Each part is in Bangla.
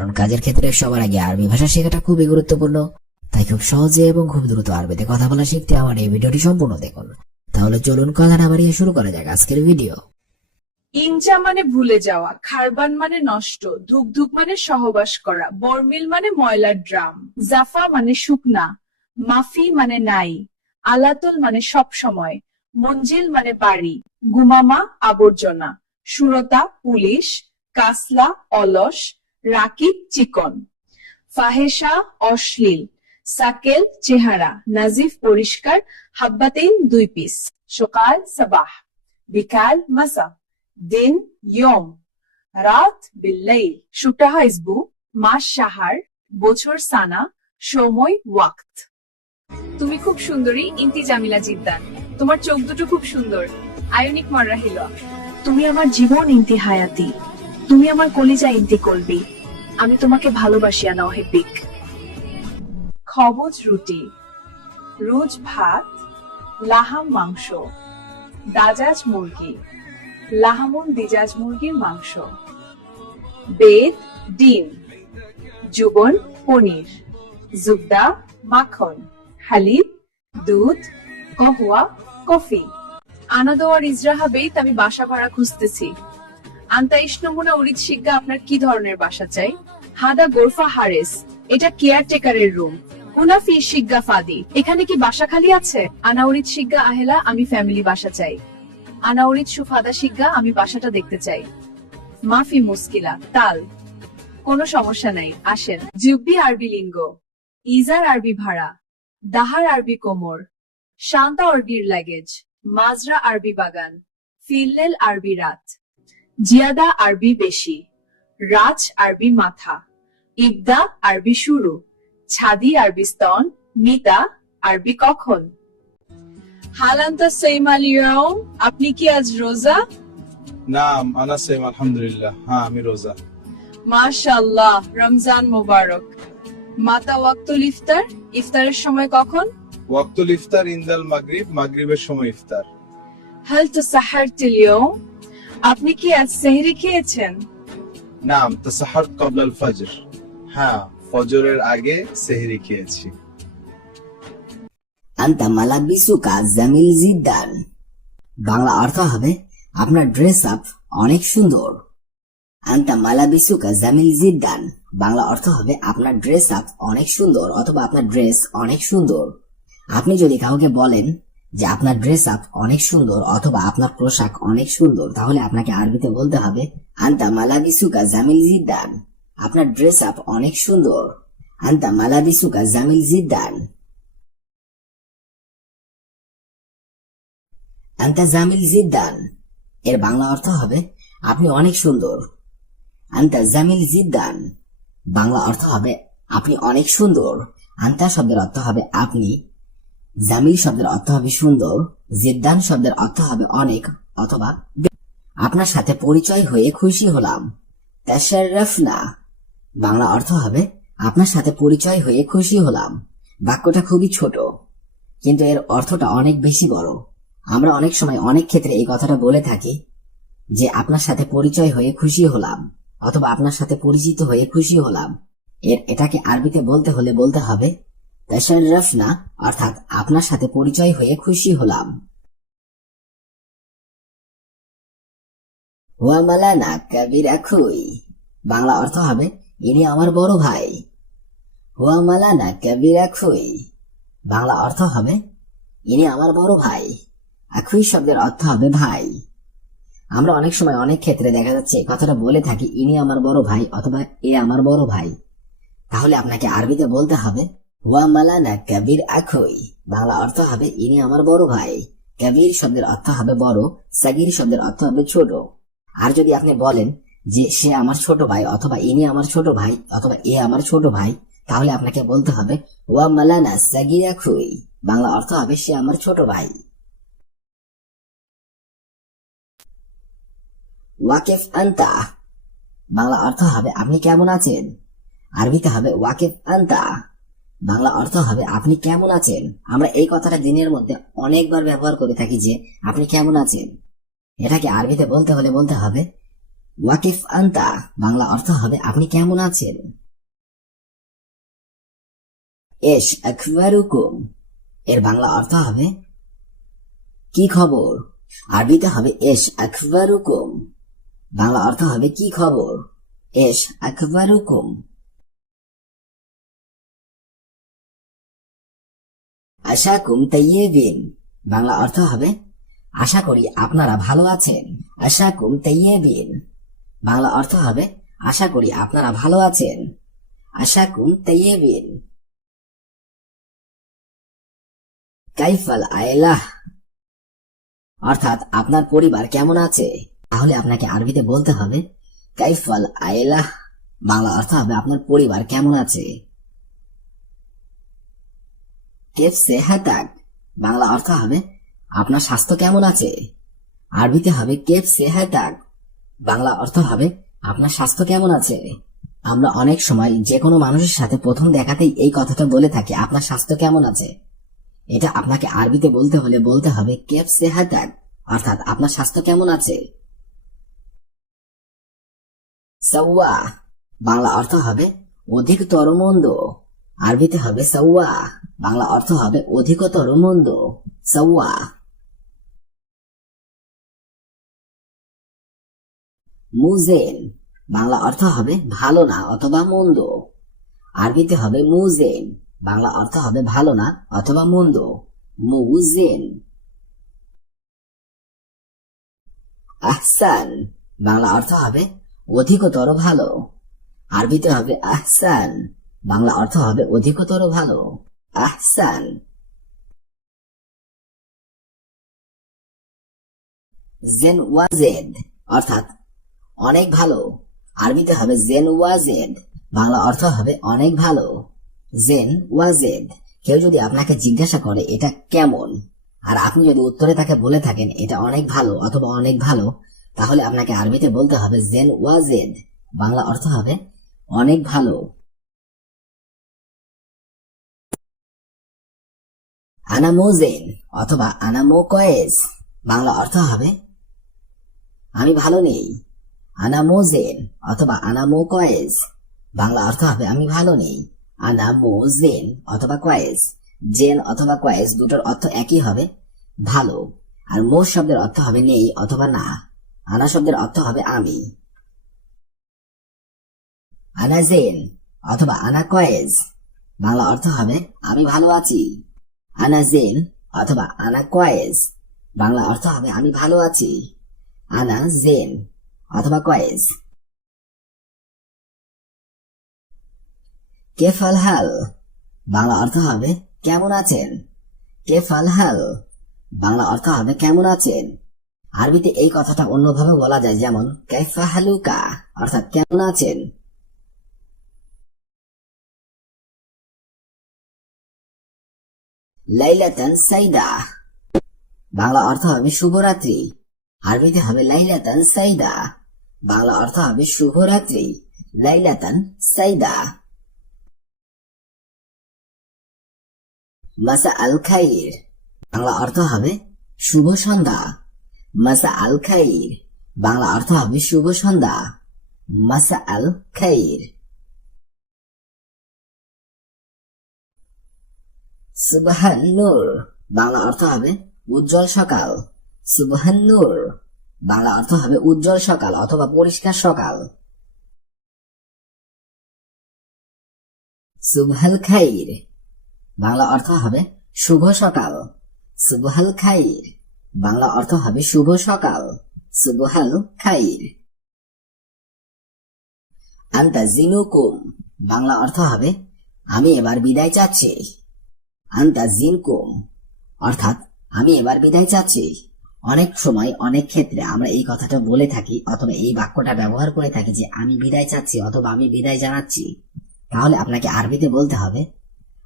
কারণ কাজের ক্ষেত্রে সবার আগে আরবি ভাষা শেখাটা খুবই গুরুত্বপূর্ণ। তাই খুব সহজে এবং খুব দ্রুত আরবিতে কথা বলা শিখতে আমার এই ভিডিওটি সম্পূর্ণ দেখুন। তাহলে চলুন কথা না বাড়িয়ে শুরু করা যাক আজকের ভিডিও। ইনচা মানে ভুলে যাওয়া, খারবান মানে নষ্ট, ধুকধুক মানে সহবাস করা, বর্মিল মানে ময়লার ড্রাম, জাফা মানে শুকনা, মাফি মানে নাই, আলাতুল মানে সব সময়, মঞ্জিল মানে বাড়ি, গুমামা আবর্জনা, সুরতা পুলিশ, কাসলা অলস, রাকিব চিকন, ফাহেসা অশ্লীল, সাকেল চেহারা, নাজিফ পরিষ্কার, হাব্বাতেইন 2 পিস, সকাল সাবাহ, বিকাল মাসা, দিন ইয়ম, রাত বিল্লাইল, শুটাহা ইসবু, মাস শাহার, বছর সানা, সময় ওয়াক্ত। তুমি খুব সুন্দরী ইন্তি জামিলা জিদ্দান, তোমার চোখ দুটো খুব সুন্দর, আয়নিক মাররাহিল। তুমি আমার জীবন ইন্তি হায়াতি, তুমি আমার কলিজা ইন্তি কলবি, আমি তোমাকে ভালোবাসিয়া নহেপিক। খবজ রুটি, রুজ ভাত, লাহাম মাংস, দাজাজ মুরগি, লাহামুন দিজাজ মুরগির মাংস, বেদ ডিম, জুবন পনির, জুবদা মাখন, হালিব দুধ, কহুয়া কফি। আনাদোয়ার ইজরাহা বেত, আমি বাসা ভাড়া খুঁজতেছি। আন্তা ইসনমুনা উরিদ শিগগা, আপনার কি ধরনের বাসা চাই? হাদা গোরফা হারেস, এটা কেয়ারটেকারের রুম। হুনাফি শিগগা ফাদি, এখানে কি বাসা খালি আছে? আনাউরিদ শিগগা আহেলা, আমি ফ্যামিলি বাসা চাই। আনাউরিদ সুফাদা শিগগা, আমি বাসাটা দেখতে চাই। মাফি মুশকিলা, তাল, কোনো সমস্যা নাই, আসেন। জুব্বি আরবি লিঙ্গ, ইজার আরবি ভাড়া, দাহার আরবি কোমর, শান্তা আরবির লাগেজ, মাজরা আরবি বাগান, ফিল্লেল আরবি রাত, জিয়াদা আরবি বেশি, রাজ আরবি মাথা, ইবদা আরবি শুরু, ছাদি আরবি স্তন, মিতা আরবি কখন। হালান্তা সেইমাল ইয়াউম, আপনি কি আজ রোজা? নাম আনা সাইম আলহামদুলিল্লাহ, হ্যাঁ আমি রোজা। মাশাআল্লাহ, রমজান মোবারক। মাতা ওয়াক্তুল ইফতার, ইফতারের সময় কখন? ওয়াক্তুল ইফতার ইনদাল মাগরিব, মাগরিবের সময় ইফতার। হাল তাসাহারতুল ইয়াউম, আপনি কি আজ সেহরি খেয়েছেন? নাম তাসাহারত ক্বাবলা আল ফজর, হ্যাঁ ফজরের আগে সেহরি খেয়েছি। আন্তা মালাবিসুকা জামিল জিদ্দান, বাংলা অর্থ হবে আপনার ড্রেস আপ অনেক সুন্দর। আন্তা মালাবিসুকা জামিল জিদ্দান, বাংলা অর্থ হবে আপনার ড্রেস আপ অনেক সুন্দর অথবা আপনার ড্রেস অনেক সুন্দর। আপনি যদি কাউকে বলেন যে আপনার ড্রেস আপ অনেক সুন্দর অথবা আপনার পোশাক অনেক সুন্দর, তাহলে আপনাকে আরবিতে বলতে হবে আন্তা মালাবিসুকা জামিল জিদ্দান, আপনার ড্রেস আপ অনেক সুন্দর। আন্তা মালাবিসুকা জামিল জিদ্দান। আন্তা জামিল জিদ্দান এর বাংলা অর্থ হবে আপনি অনেক সুন্দর। আন্তা জামিল জিদ্দান, বাংলা অর্থ হবে আপনি অনেক সুন্দর। আন্তা শব্দের অর্থ হবে আপনি, জামিল শব্দের অর্থ হবে সুন্দর, জিদ্দান শব্দের অর্থ হবে অনেক অথবা। আপনার সাথে পরিচয় হয়ে খুশি হলাম। তাশাররাফনা, বাংলা অর্থ হবে আপনার সাথে পরিচয় হয়ে খুশি হলাম। বাক্যটা খুবই ছোট কিন্তু এর অর্থটা অনেক বেশি বড়। আমরা অনেক সময় অনেক ক্ষেত্রে এই কথাটা বলে থাকি যে আপনার সাথে পরিচয় হয়ে খুশি হলাম অথবা আপনার সাথে পরিচিত হয়ে খুশি হলাম। এটাকে আরবিতে বলতে হলে বলতে হবে তাশাররাফনা, অর্থাৎ আপনার সাথে পরিচয় হয়ে খুশি হলাম। হুয়া মালানা কাবির আখুই, বাংলা অর্থ হবে ইনি আমার বড় ভাই। হুয়া মালানা কাবির আখুই, বাংলা অর্থ হবে ইনি আমার বড় ভাই। আখুই শব্দের অর্থ হবে ভাই। আমরা অনেক সময় অনেক ক্ষেত্রে দেখা যাচ্ছে এই কথাটা বলে থাকি ইনি আমার বড় ভাই অথবা এ আমার বড় ভাই। তাহলে আপনাকে আরবিতে বলতে হবে হুয়া মালানা কাবির আখুই, বাংলা অর্থ হবে ইনি আমার বড় ভাই। কাবির শব্দের অর্থ হবে বড়, সাগির শব্দের অর্থ হবে ছোট। আর যদি আপনি বলেন যে সে আমার ছোট ভাই অথবা ইনি আমার ছোট ভাই অথবা এ আমার ছোট ভাই, তাহলে আপনাকে বলতে হবে ওয়া মালানা সাগির আখুই, বাংলা অর্থ হবে সে আমার ছোট ভাই। ওয়াকিফ আনতা, বাংলা অর্থ হবে আপনি কেমন আছেন। আরবিতে হবে ওয়াকিফ আনতা, বাংলা অর্থ হবে আপনি কেমন আছেন। আমরা এই কথাটা দিনের মধ্যে অনেকবার ব্যবহার করে থাকি যে আপনি কেমন আছেন। এটাকে আরবিতে বলতে হলে বলতে হবে ওয়াকিফ আন্তা বাংলা অর্থ হবে আপনি কেমন আছেন। এশ আখবারুকুম এর বাংলা অর্থ হবে কি খবর। আরবিতে হবে এশ আখবারুকুম, বাংলা অর্থ হবে কি খবর। এশ আখবারুকুম। আশাকুম তাইয়্যিবিন বাংলা অর্থ হবে আশা করি আপনারা ভালো আছেন। আশাকুম তাইয়্যিবিন বাংলা অর্থ হবে আশা করি আপনারা ভালো আছেন। আশাকুম তাইয়্যিবিন। কাইফাল আয়লাহ অর্থাৎ আপনার পরিবার কেমন আছে। তাহলে আপনাকে আরবিতে বলতে হবে কাইফাল আয়লাহ, বাংলা অর্থ হবে আপনার পরিবার কেমন আছে। কেফ সেহাতাক বাংলা অর্থ হবে আপনার স্বাস্থ্য কেমন আছে। আরবিতে হবে কেফ সেহাতাক, বাংলা অর্থ হবে আপনার স্বাস্থ্য কেমন আছে। আমরা অনেক সময় যে কোনো মানুষের সাথে প্রথম দেখাতেই এই কথাটা বলে থাকি আপনার স্বাস্থ্য কেমন আছে। এটা আপনাকে আরবিতে বলতে হলে বলতে হবে কেফ সেহাতাক, অর্থাৎ আপনার স্বাস্থ্য কেমন আছে। সাওয়া বাংলা অর্থ হবে অধিকতর মন্দ। আরবিতে হবে সাওয়া, বাংলা অর্থ হবে অধিকতর মন্দ। সাওয়া। মুজেন বাংলা অর্থ হবে ভালো না অথবা মন্দ। আরবিতে হবে মুজেন, বাংলা অর্থ হবে ভালো না অথবা মন্দ। মুজেন। আহসান বাংলা অর্থ হবে অধিকতর ভালো। আরবিতে হবে আহসান, বাংলা অর্থ হবে অধিকতর ভালো। আহসান। জেন ওয়াজেদ অর্থাৎ অনেক ভালো। আরবিতে হবে জেন ওয়াজেদ, বাংলা অর্থ হবে অনেক ভালো। জেন ওয়াজেদ। কেউ যদি আপনাকে জিজ্ঞাসা করে এটা কেমন, আর আপনি যদি উত্তরে তাকে বলে থাকেন এটা অনেক ভালো অথবা অনেক ভালো, তাহলে আপনাকে আরবিতে বলতে হবে জেন ওয়াজেদ, বাংলা অর্থ হবে অনেক ভালো। আনা মোজেন অথবা আনা মো কয়েস, বাংলা অর্থ হবে আমি ভালো নেই। আনা মোজেন অথবা আনা মো কয়েস, বাংলা অর্থ হবে আমি ভালো নেই। আনা মোজেন অথবা কয়েস, জেন অথবা কয়েস দুটোর অর্থ একই হবে ভালো। আর মো শব্দের অর্থ হবে নেই অথবা না। আনা শব্দের অর্থ হবে আমি। আনা জেন অথবা আনা কয়েস, বাংলা অর্থ হবে আমি ভালো আছি। আনা জেন অথবা আনা কয়েস, বাংলা অর্থ হবে আমি ভালো আছি। আনা জেন অথবা কয়েস। কেফাল হাল বাংলা অর্থ হবে কেমন আছেন। কেফাল হাল, বাংলা অর্থ হবে কেমন আছেন। আরবিতে এই কথাটা অন্যভাবে বলা যায়, যেমন কাইফা হালুকা অর্থাৎ কেমন আছেন। লাইলাতান সাইদা বাংলা অর্থ হবে শুভরাত্রি। আরবিতে হবে লাইলাতান সাইদা, বাংলা অর্থ হবে শুভরাত্রি। লাইলাতান সাইদা। মাসা আল খাইর, বাংলা অর্থ হবে শুভ সন্ধ্যা। মাসা আল খাইর, বাংলা অর্থ হবে শুভ সন্ধ্যা। মাসা আল খাইর। সুবহান নূর, বাংলা অর্থ হবে উজ্জ্বল সকাল। সুবহান নূর, বাংলা অর্থ হবে উজ্জ্বল সকাল অথবা পরিষ্কার সকাল। সুবহাল খাইর, বাংলা অর্থ হবে শুভ সকাল। সুবহাল খাইর, বাংলা অর্থ হবে শুভ সকাল। সুবহাল খাইর। আন্তা জিনুকুম, বাংলা অর্থ হবে আমি এবার বিদায় চাচ্ছি। আন্তা জিনকুম, অর্থাৎ আমি এবার বিদায় চাচ্ছি। অনেক সময় অনেক ক্ষেত্রে আমরা এই কথাটা বলে থাকি অথবা এই বাক্যটা ব্যবহার করে থাকি যে আমি বিদায় চাচ্ছি অথবা আমি বিদায় জানাচ্ছি। তাহলে আপনাকে আরবিতে বলতে হবে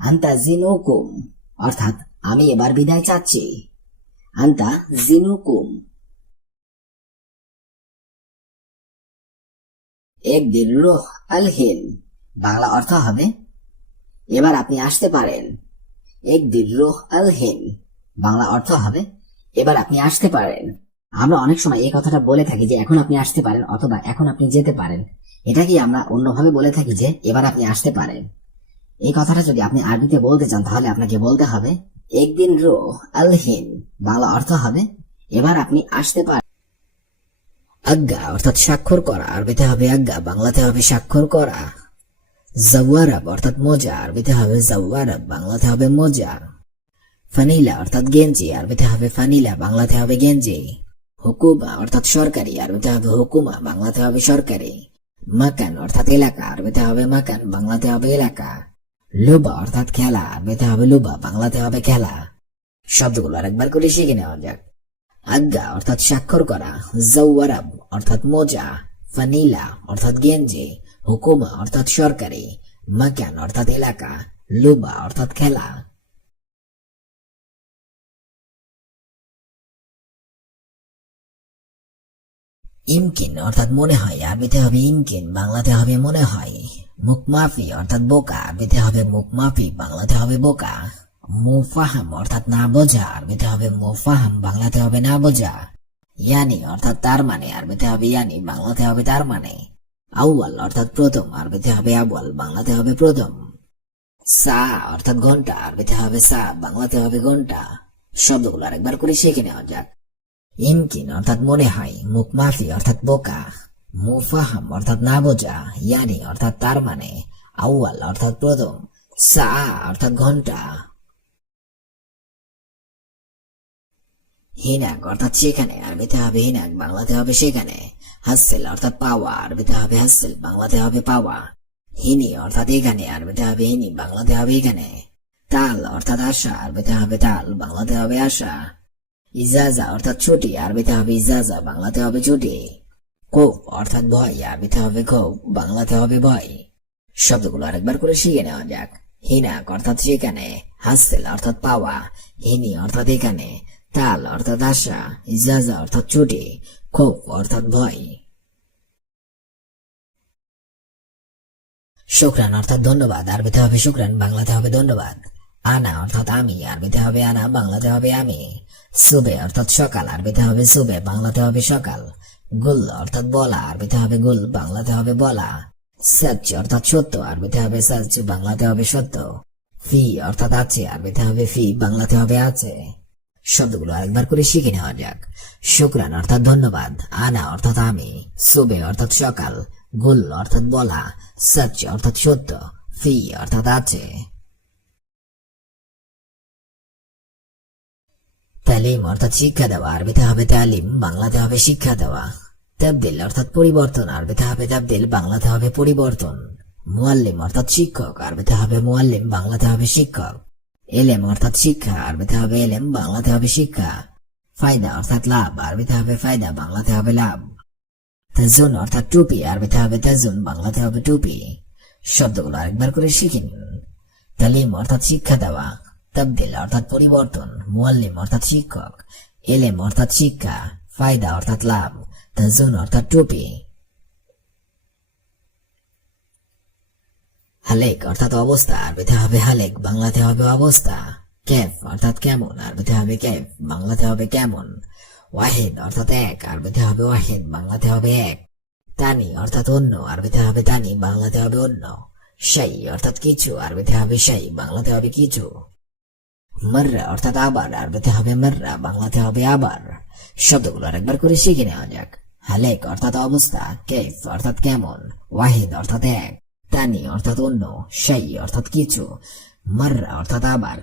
আন্তা জিনুকুম, অর্থাৎ আমি এবার বিদায় চাচ্ছি। আন্তা জিনুকুম। একদিন রুহ আলহিন, বাংলা অর্থ হবে এবার আপনি আসতে পারেন। একদিন রুহ আলহিন, বাংলা অর্থ হবে এবার আপনি আসতে পারেন। আমরা অনেক সময় এই কথাটা বলে থাকি যে এখন আপনি আসতে পারেন অথবা এখন আপনি যেতে পারেন। এটা কি আমরা অন্যভাবে বলে থাকি যে এবার আপনি আসতে পারেন। এই কথাটা যদি আপনি আরবিতে বলতে চান তাহলে আপনাকে বলতে হবে একদিন রো আলহিন, বাংলা অর্থ হবে এবার আপনি আসতে পারেন। আজ্ঞা অর্থাৎ স্বাক্ষর করা, আরবিতে হবে আজ্ঞা, বাংলাতে হবে স্বাক্ষর করা। জাওয়ারাব অর্থাৎ মোজা, আরবিতে হবে জাওয়ারাব, বাংলাতে হবে মোজা। ফানিলা অর্থাৎ গেঞ্জি, আরবিতে হবে ফানিলা, বাংলাতে হবে গেঞ্জি। হুকুমা অর্থাৎ সরকারি, আরবিতে হবে হুকুমা, বাংলাতে হবে সরকারি। মাকান অর্থাৎ এলাকা, আরবিতে হবে মাকান, বাংলাতে হবে এলাকা। লুবা অর্থাৎ খেলা, আরবিতে হবে লুবা, বাংলাতে হবে খেলা। শব্দগুলো আরেকবার করে শিখে নেওয়া যাক। আজ্ঞা অর্থাৎ স্বাক্ষর করা, জাওয়ারাব অর্থাৎ মোজা, ফানিলা অর্থাৎ গেঞ্জি, হুকুমা অর্থাৎ সরকারি, মাকান অর্থাৎ এলাকা, লুবা অর্থাৎ খেলা। ইমকিন অর্থাৎ মনে হয়, আরবিতে হবে ইমকিন, বাংলাতে হবে মনে হয়। মুখমাফি অর্থাৎ বোকা, আরবিতে হবে মুখমাফি, বাংলাতে হবে বোকা। মুফাহাম অর্থাৎ না বোঝা, আরবিতে হবে মুফাহাম, বাংলাতে হবে না বোঝা। ইয়ানি অর্থাৎ তার মানে, আরবিতে হবে ইয়ানি, বাংলাতে হবে তার মানে। আউয়াল অর্থাৎ প্রথম, আরবিতে হবে আউয়াল, বাংলাতে হবে প্রথম। সা অর্থাৎ ঘন্টা, আরবিতে হবে সা, বাংলাতে হবে ঘন্টা। শব্দগুলো আরেকবার করে শিখে নেওয়া যাক। ইমকিন অর্থাৎ মনে হয়, মুখমাফি অর্থাৎ বোকা, মুফাহাম অর্থাৎ না বোঝা, ইয়ানি অর্থাৎ তার মানে, আউয়াল অর্থাৎ প্রথম, সা অর্থাৎ ঘন্টা। হিনাক অর্থাৎ সেখানে, আরবিতে হবে হিনাক, বাংলাতে হবে সেখানে। হাসেল অর্থাৎ পাওয়া, আরবিতে হবে হাসেল, বাংলাতে হবে পাওয়া। হিনি অর্থাৎ এখানে, আরবিতে হবে হিনি, বাংলাতে হবে এখানে। তাল অর্থাৎ আশা, আরবিতে হবে তাল, বাংলাতে হবে আশা। ইজাজা অর্থাৎ ছুটি, আরবিতে হবে ইজাজা, বাংলাতে হবে ছুটি। খৌফ অর্থাৎ ভয়, আরবিতে হবে খৌফ, বাংলাতে হবে ভয়। শব্দগুলো আরেকবার করে শিখে নেওয়া যাক। হিনাক অর্থাৎ সেখানে, হাসেল অর্থাৎ পাওয়া, হিনি অর্থাৎ এখানে, তাল অর্থাৎ আশা, ইজাজা অর্থাৎ ছুটি, খৌফ অর্থাৎ ভয়। শুকরান অর্থাৎ ধন্যবাদ, আরবিতে হবে শুকরান, বাংলাতে হবে ধন্যবাদ। আনা অর্থাৎ আমি, আরবিতে হবে আনা, বাংলাতে হবে আমি। সুবে অর্থাৎ সকাল, আরবিতে হবে সুবে, বাংলাতে হবে সকাল। গুল অর্থাৎ বলা, আরবিতে হবে গুল, বাংলাতে হবে বলা। সচ অর্থাৎ সত্য, আরবিতে হবে সচ, বাংলাতে হবে সত্য। ফি অর্থাৎ আছে, আরবিতে হবে ফি, বাংলাতে হবে আছে। শব্দগুলো আরেকবার করে শিখে নেওয়া যাক। শুকরান অর্থাৎ ধন্যবাদ, আনা অর্থাৎ আমি, সুবে অর্থাৎ সকাল, গুল অর্থাৎ বলা, সচ অর্থাৎ সত্য, ফি অর্থাৎ আছে। তালিম অর্থাৎ শিক্ষা দেওয়া, আরবিতে হবে তালিম, বাংলাতে হবে শিক্ষা দেওয়া। তাবদিল অর্থাৎ পরিবর্তন, আরবিতে হবে তাবদিল, বাংলাতে হবে পরিবর্তন। মুআল্লিম অর্থাৎ শিক্ষক, আরবিতে হবে মুআল্লিম, বাংলাতে হবে শিক্ষক। এলেম অর্থাৎ শিক্ষা, আরবিতে হবে এলেম, বাংলাতে হবে শিক্ষা। ফায়দা অর্থাৎ লাভ, আরবিতে হবে ফায়দা, বাংলাতে হবে লাভ। তাজুন অর্থাৎ টুপি, আরবিতে হবে তাজুন, বাংলাতে হবে টুপি। শব্দগুলো আরেকবার করে শিখে নিন। তালিম অর্থাৎ শিক্ষা দেওয়া, তাবদিল অর্থাৎ পরিবর্তন, মুআল্লিম অর্থাৎ শিক্ষক, এলেম অর্থাৎ শিক্ষা, ফায়দা অর্থাৎ লাভ, তাজুন অর্থাৎ টুপি। হালেক অর্থাৎ অবস্থা, আরবিতে হবে হালেক, বাংলাতে হবে অবস্থা। কেফ অর্থাৎ কেমন, আরবিতে হবে কেফ, বাংলাতে হবে কেমন। ওয়াহিদ অর্থাৎ এক, আরবিতে হবে ওয়াহিদ, বাংলাতে হবে এক। তানি অর্থাৎ অন্য, আরবিতে হবে তানি, বাংলাতে হবে অন্য। শাই অর্থাৎ কিছু, আরবিতে হবে শাই, বাংলাতে হবে কিছু। মাররা অর্থাৎ আবার, আরবিতে হবে মাররা, বাংলাতে হবে আবার। শব্দগুলো আরেকবার করে শিখে নেওয়া যাক। হালেক অর্থাৎ অবস্থা, কেফ অর্থাৎ কেমন, ওয়াহিদ অর্থাৎ এক, তানি অর্থাৎ অন্য, শাই অর্থাৎ কিছু, মাররা অর্থাৎ আবার।